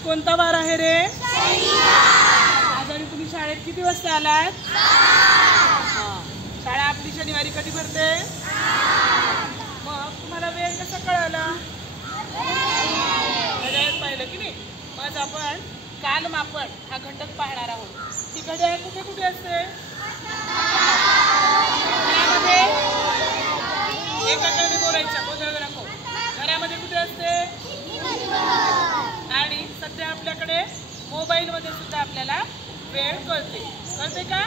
आज कोणता वार आहे रे? आज आणि तुम्ही शाळेत किती वाजता आलात? शाळा आपली शनिवारी कधी भरते? मग तुम्हाला वेळ कसा कळाला? घड्याळात पाहिलं की नाही? मग आपण कालमापन हा घटक पाहणार आहोत. ती घड्याळ कुठे कुठे असते? घरामध्ये एकाकडे बोलायचं, गोंधळ नको. घरामध्ये कुठे असते? आणि सध्या आपल्याकडे मोबाईलमध्ये सुद्धा आपल्याला वेळ कळते का?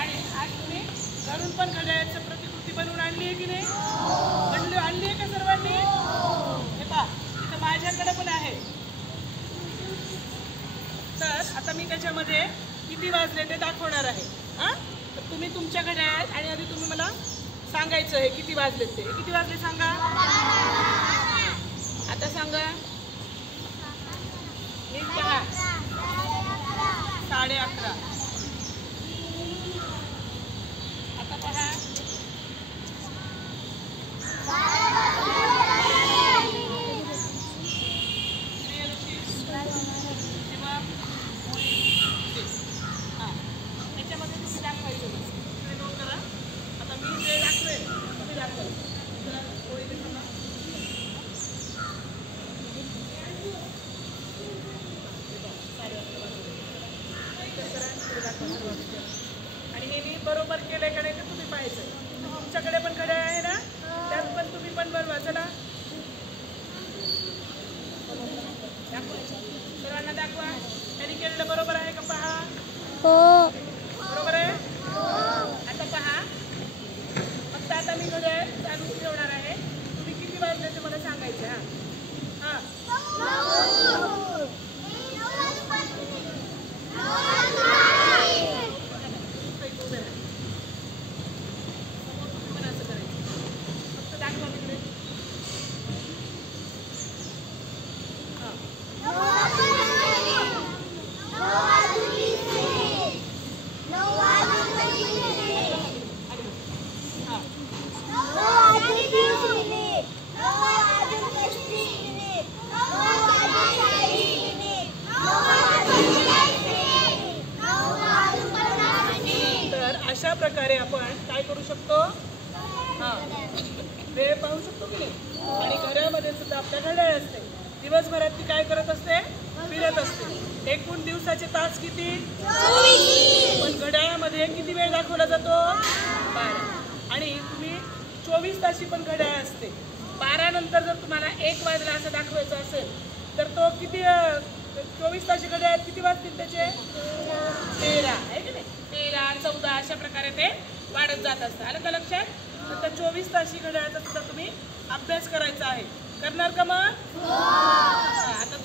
आणि आज तुम्ही घरून पण घड्याळाची प्रतिकृती बनवून आणली आहे की नाही? आणली आहे का सर्वांनी? हे पहा, इथं माझ्याकडे पण आहे. तर आता मी त्याच्यामध्ये किती वाजले ते दाखवणार आहे. तर तुम्ही तुमच्या घड्याळात आणि आधी तुम्ही मला सांगायचं आहे किती वाजले ते. किती वाजले सांगा. आता सांगा. 11:30. आता पहा. त्याच्यामध्ये तुम्ही दाखवायचं. इकडे नोट करा. आता मी जे दाखवेल तुम्ही दाखवायचं. आणि हे मी बरोबर केलंय का नाही ते तुम्ही पाहायचं. तुमच्याकडे पण घड्याळ आहे ना, त्यात पण तुम्ही पण बनवा. चला सर्वांना दाखवा. त्यांनी केलेलं बरोबर आहे का पहा. हो बरोबर आहे. आता पहा, फक्त आता मी घड्याळ चालू ठेवणार आहे. तुम्ही किती वाजले ते मला सांगायचे. हा अशा प्रकारे आपण काय करू शकतो. वेळ पाहू शकतो की नाही. आणि घरामध्ये सुद्धा आपल्या घड्याळ असते. दिवसभरात ती काय करत असते? फिरत असते. एकूण दिवसाचे तास किती? 24. पण घड्याळामध्ये किती वेळ दाखवला जातो? 12. आणि तुम्ही 24 ताशी पण घड्याळ असते. 12 नंतर जर तुम्हाला 1 वाजला असं दाखवायचं असेल तर तो किती 24 ताशी घड्याळ किती वाजतील त्याचे? 13 आहे की नाही. 13, 14 अशा प्रकारे ते वाढत जात असतं. आलं का लक्षात? तर 24 ताशी घड्याळाचा सुद्धा तुम्ही अभ्यास करायचा आहे. करणार का मग? आता